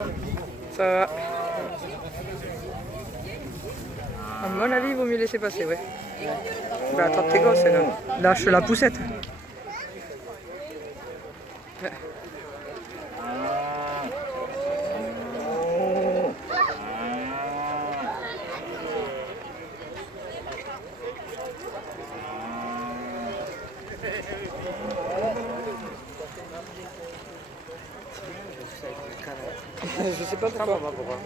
Ça va. À mon avis, il vaut mieux laisser passer, ouais. Bah attends, t'es gosses, là. Lâche la poussette. Ouais. Je sais pas pourquoi.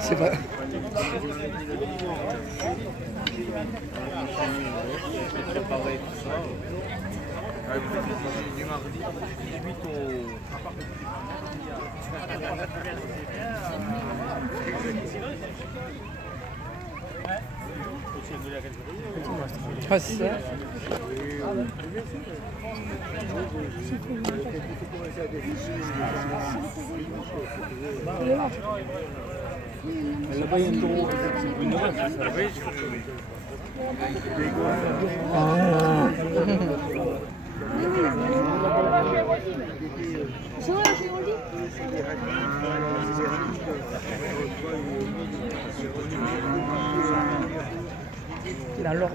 C'est pas. Préparer tout ça. Du mardi 18 Ah, c'est ça. Là-bas, il y a un taureau. Une oreille, ça. Oui, Dans l'ordre.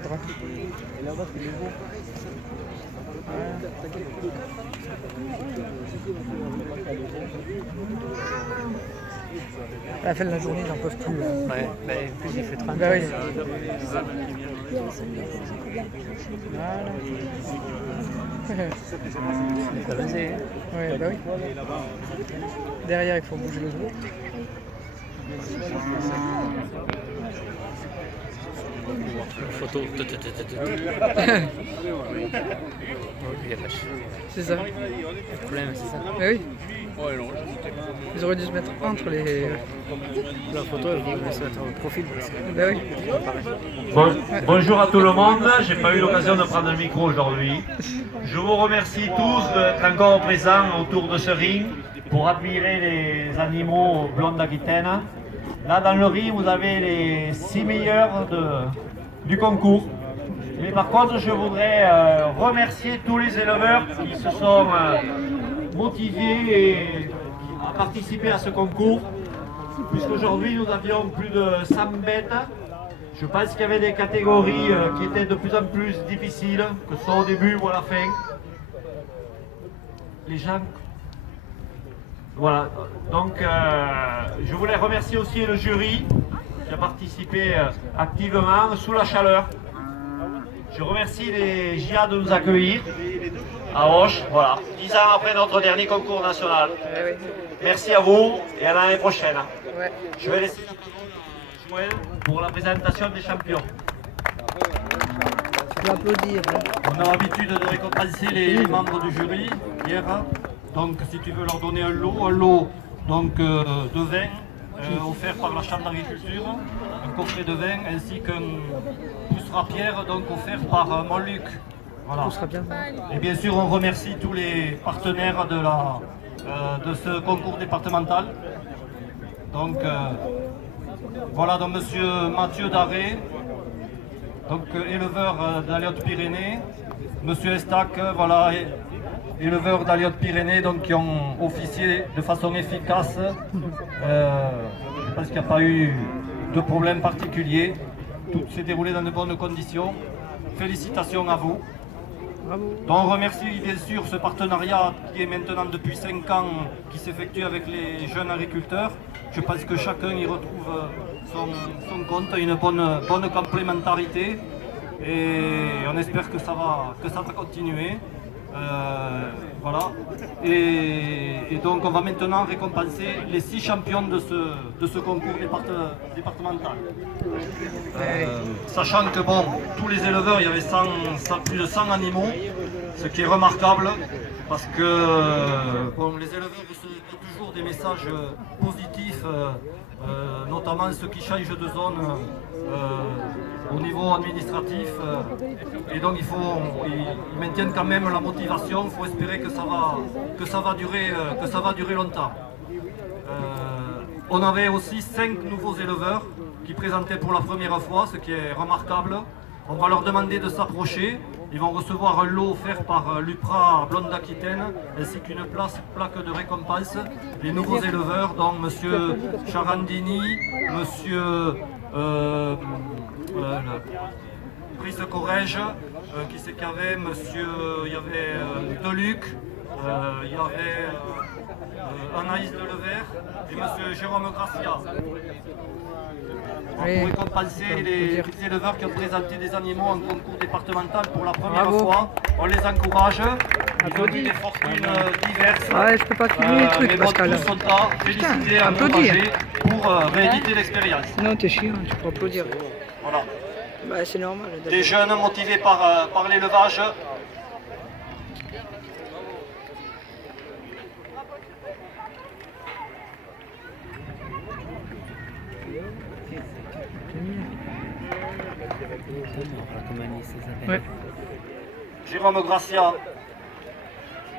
À la fin de la journée, j'en peux plus. Ouais, bah, en plus il fait 30 Bah oui. il faut lever. Ouais, bah oui. Derrière, il faut bouger les autres. Photo. C'est ça. Le problème c'est ça. Bah oui. Ils auraient dû se mettre entre les. La photo elle va se mettre au profil. Bah oui. Bonjour à tout le monde, j'ai pas eu l'occasion de prendre le micro aujourd'hui. Je vous remercie tous d'être encore présents autour de ce ring pour admirer les animaux blonds d'Aquitaine. Là dans le ring vous avez les 6 meilleurs du concours. Mais par contre je voudrais remercier tous les éleveurs qui se sont motivés à participer à ce concours. Puisqu'aujourd'hui nous avions plus de 100 bêtes. Je pense qu'il y avait des catégories qui étaient de plus en plus difficiles, que ce soit au début ou à la fin. Les gens... Voilà, donc je voulais remercier aussi le jury qui a participé activement sous la chaleur. Je remercie les GIA de nous accueillir à Auch, voilà, 10 ans après notre dernier concours national. Bah oui. Merci à vous et à l'année prochaine. Ouais. Je vais laisser Joël pour la présentation des champions. Tu peux applaudir. Hein. On a l'habitude de récompenser les membres du jury hier. Donc si tu veux leur donner un lot donc, de vin offert par la Chambre d'agriculture, un coffret de vin ainsi qu'un pousse-rapière donc offert par Montluc. Voilà. Tout sera bien. Et bien sûr on remercie tous les partenaires de ce concours départemental. Donc voilà, donc monsieur Mathieu Daré, donc éleveur dans les Hautes-Pyrénées, monsieur Estac, voilà, éleveurs dans les Hautes-Pyrénées, donc qui ont officié de façon efficace. Je pense qu'il n'y a pas eu de problème particulier. Tout s'est déroulé dans de bonnes conditions. Félicitations à vous. Bravo. Donc on remercie bien sûr ce partenariat qui est maintenant depuis 5 ans, qui s'effectue avec les jeunes agriculteurs. Je pense que chacun y retrouve son compte, une bonne complémentarité. Et on espère que ça va continuer. Voilà. Et donc on va maintenant récompenser les 6 champions de ce concours départemental. Sachant que bon, tous les éleveurs, il y avait plus de 100 animaux, ce qui est remarquable parce que bon, les éleveurs reçoivent toujours des messages positifs, notamment ceux qui changent de zone au niveau administratif. Et donc ils maintiennent quand même la motivation. Il faut espérer que ça va durer longtemps. On avait aussi 5 nouveaux éleveurs qui présentaient pour la première fois, ce qui est remarquable. On va leur demander de s'approcher. Ils vont recevoir un lot offert par l'UPRA Blonde d'Aquitaine ainsi qu'une plaque de récompense. Les nouveaux éleveurs, donc M. Charandini, M. Brice Corrège, qui c'est qu'il y avait, il y avait Deluc, il y avait Anaïs Delevert et M. Jérôme Gracia. Pour récompenser les éleveurs qui ont présenté des animaux en concours départemental pour la première fois. On les encourage. Ils ont eu des fortunes diverses. Ouais, je peux pas filmer les trucs, mais bon, Pascal. tous sont à féliciter, Putain, encourager pour rééditer l'expérience. Non, t'es chiant, tu peux applaudir. Voilà. Bah, c'est normal. Des jeunes motivés par l'élevage. Ouais. Jérôme Gracia,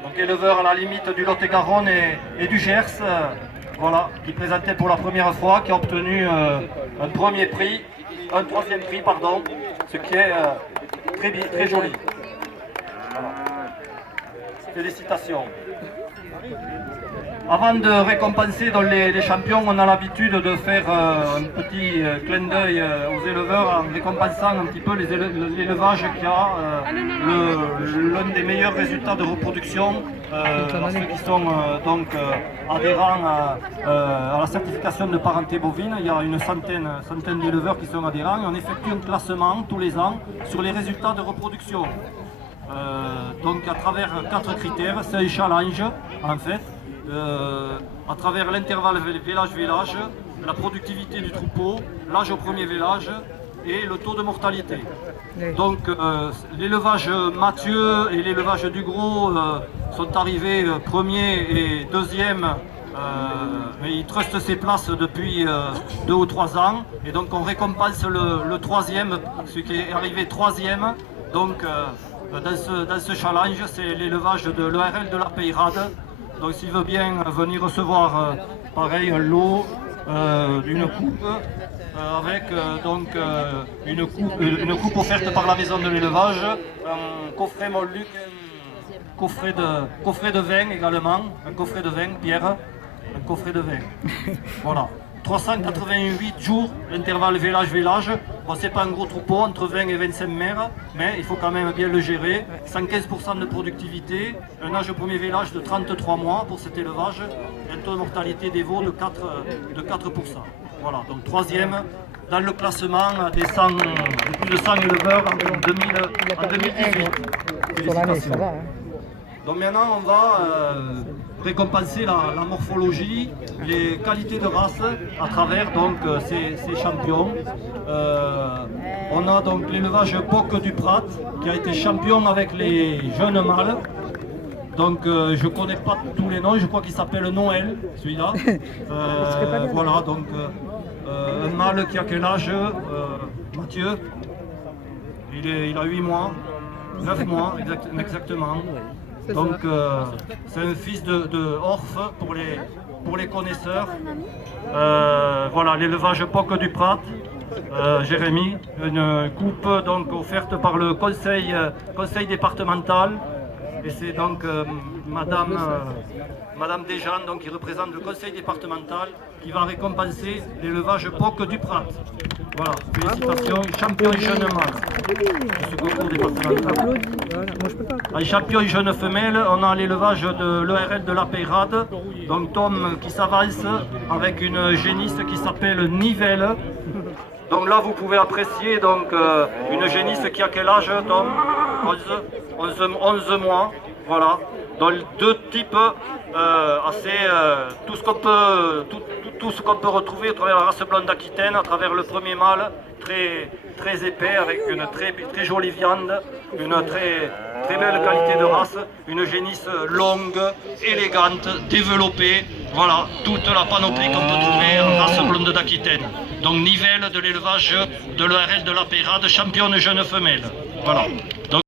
donc éleveur à la limite du Lot-et-Garonne et du Gers, voilà, qui présentait pour la première fois, qui a obtenu un troisième prix, pardon, ce qui est très joli. Voilà. Félicitations. Avant de récompenser dans les champions, on a l'habitude de faire un petit clin d'œil aux éleveurs en récompensant un petit peu l'élevage qui a l'un des meilleurs résultats de reproduction. Ceux qui sont donc adhérents à la certification de parenté bovine, il y a une centaine d'éleveurs qui sont adhérents et on effectue un classement tous les ans sur les résultats de reproduction. Donc à travers 4 critères, c'est un challenge en fait. À travers l'intervalle village-village, la productivité du troupeau, l'âge au premier village et le taux de mortalité. Oui. Donc l'élevage Mathieu et l'élevage du Gros sont arrivés premier et deuxième, mais ils trustent ces places depuis 2 ou 3 ans. Et donc on récompense le troisième, celui qui est arrivé troisième. Donc dans ce challenge, c'est l'élevage de l'ERL de la Peyrade. Donc s'il veut bien venir recevoir pareil un lot d'une coupe avec donc une coupe offerte par la maison de l'élevage, un coffret Montluc, un coffret de vin également, un coffret de vin, Pierre, un coffret de vin. Voilà. 388 jours, l'intervalle village-village. Bon, c'est pas un gros troupeau, entre 20 et 25 mères, mais il faut quand même bien le gérer. 115% de productivité, un âge au premier village de 33 mois pour cet élevage, un taux de mortalité des veaux de 4%. Voilà, donc troisième dans le classement des plus de 100 éleveurs en 2018. Sur l'année, ça va. Hein. Donc maintenant, on va récompenser la morphologie, les qualités de race à travers donc, ces champions. On a donc l'élevage Boc du Prat qui a été champion avec les jeunes mâles. Donc je ne connais pas tous les noms, je crois qu'il s'appelle Noël, celui-là. Voilà, donc un mâle qui a quel âge Mathieu? Il a 8 mois, 9 mois exactement. Donc c'est un fils de Orphe pour les connaisseurs. Voilà, l'élevage Boc du Prat, Jérémy, une coupe donc offerte par le conseil départemental. Et c'est donc Madame Desjans, donc, qui représente le conseil départemental, qui va récompenser l'élevage Boc du Prat. Voilà, félicitations, champion jeune mâle de ce concours départemental. Voilà. Moi, je peux pas. En champion jeune femelle, on a l'élevage de l'ERL de la Peyrade, donc Tom qui s'avance avec une génisse qui s'appelle Nivelle. Donc là, vous pouvez apprécier donc, une génisse qui a quel âge, Tom? 11 mois, voilà. Donc deux types tout ce qu'on peut retrouver à travers la race blonde d'Aquitaine, à travers le premier mâle, très épais, avec une très jolie viande, une très belle qualité de race, une génisse longue, élégante, développée. Voilà, toute la panoplie qu'on peut trouver en race blonde d'Aquitaine. Donc nivelle de l'élevage de l'ORL de la Peyrade, championne jeune femelle. Voilà. Donc,